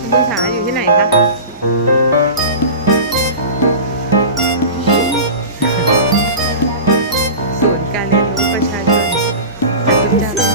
คุณผู้ชาอยู่ที่ไหนคะศูนย์การเรียนรู้ประชาชนจตุจักรอ๋